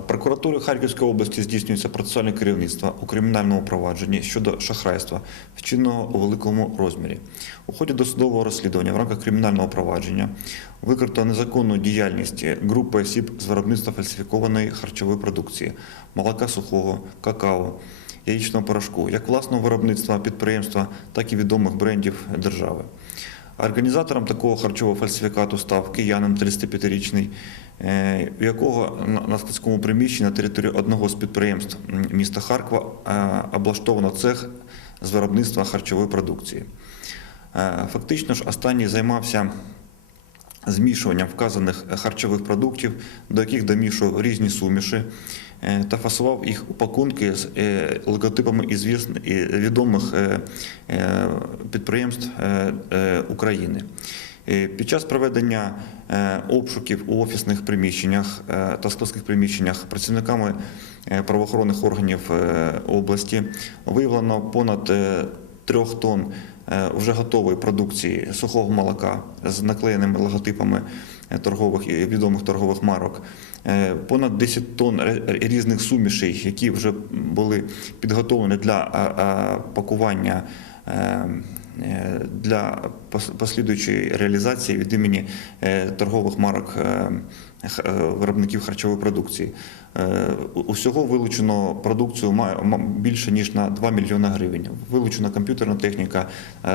Прокуратурою Харківської області здійснюється процесуальне керівництво у кримінальному провадженні щодо шахрайства, вчиненого у великому розмірі. У ході досудового розслідування в рамках кримінального провадження викрито незаконну діяльність групи осіб з виробництва фальсифікованої харчової продукції, молока сухого, какао, яєчного порошку, як власного виробництва підприємства, так і відомих брендів держави. Організатором такого харчового фальсифікату став киянин 35-річний, е, якого на- на складському приміщенні на території одного з підприємств міста Харкова е, облаштовано цех з виробництва харчової продукції. Е, Фактично ж останній займався змішуванням вказаних харчових продуктів, до яких домішував різні суміші е, та фасував їх у пакунки з е, логотипами відомих е, е, підприємств е, е, України. Е, Під час проведення е, обшуків у офісних приміщеннях е, та складських приміщеннях працівниками е, правоохоронних органів е, області виявлено понад е, трьох тонн е, вже готової продукції сухого молока з наклеєними логотипами е, торгових і відомих торгових марок, е, понад 10 тонн різних сумішей, які вже були підготовлені для пакування. Е, Для пос- послідуючої реалізації від імені е, торгових марок е, виробників харчової продукції. Усього вилучено продукцію більше ніж на 2 мільйони гривень. Вилучена комп'ютерна техніка,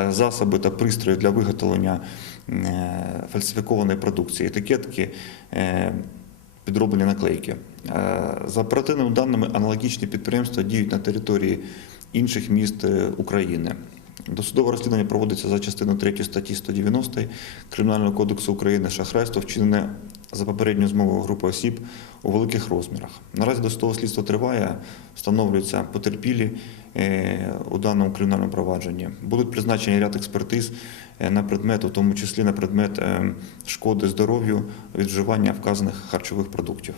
засоби та пристрої для виготовлення фальсифікованої продукції, етикетки, підроблені наклейки. За оперативними даними, аналогічні підприємства діють на території інших міст України. Досудове розслідування проводиться за частиною 3 статті 190 Кримінального кодексу України шахрайство вчинене за попередньою змовою групи осіб у великих розмірах. Наразі досудове слідство триває, встановлюються потерпілі е, у даному кримінальному провадженні. Будуть призначені ряд експертиз е, на предмет, у тому числі на предмет е, шкоди здоров'ю від вживання вказаних харчових продуктів.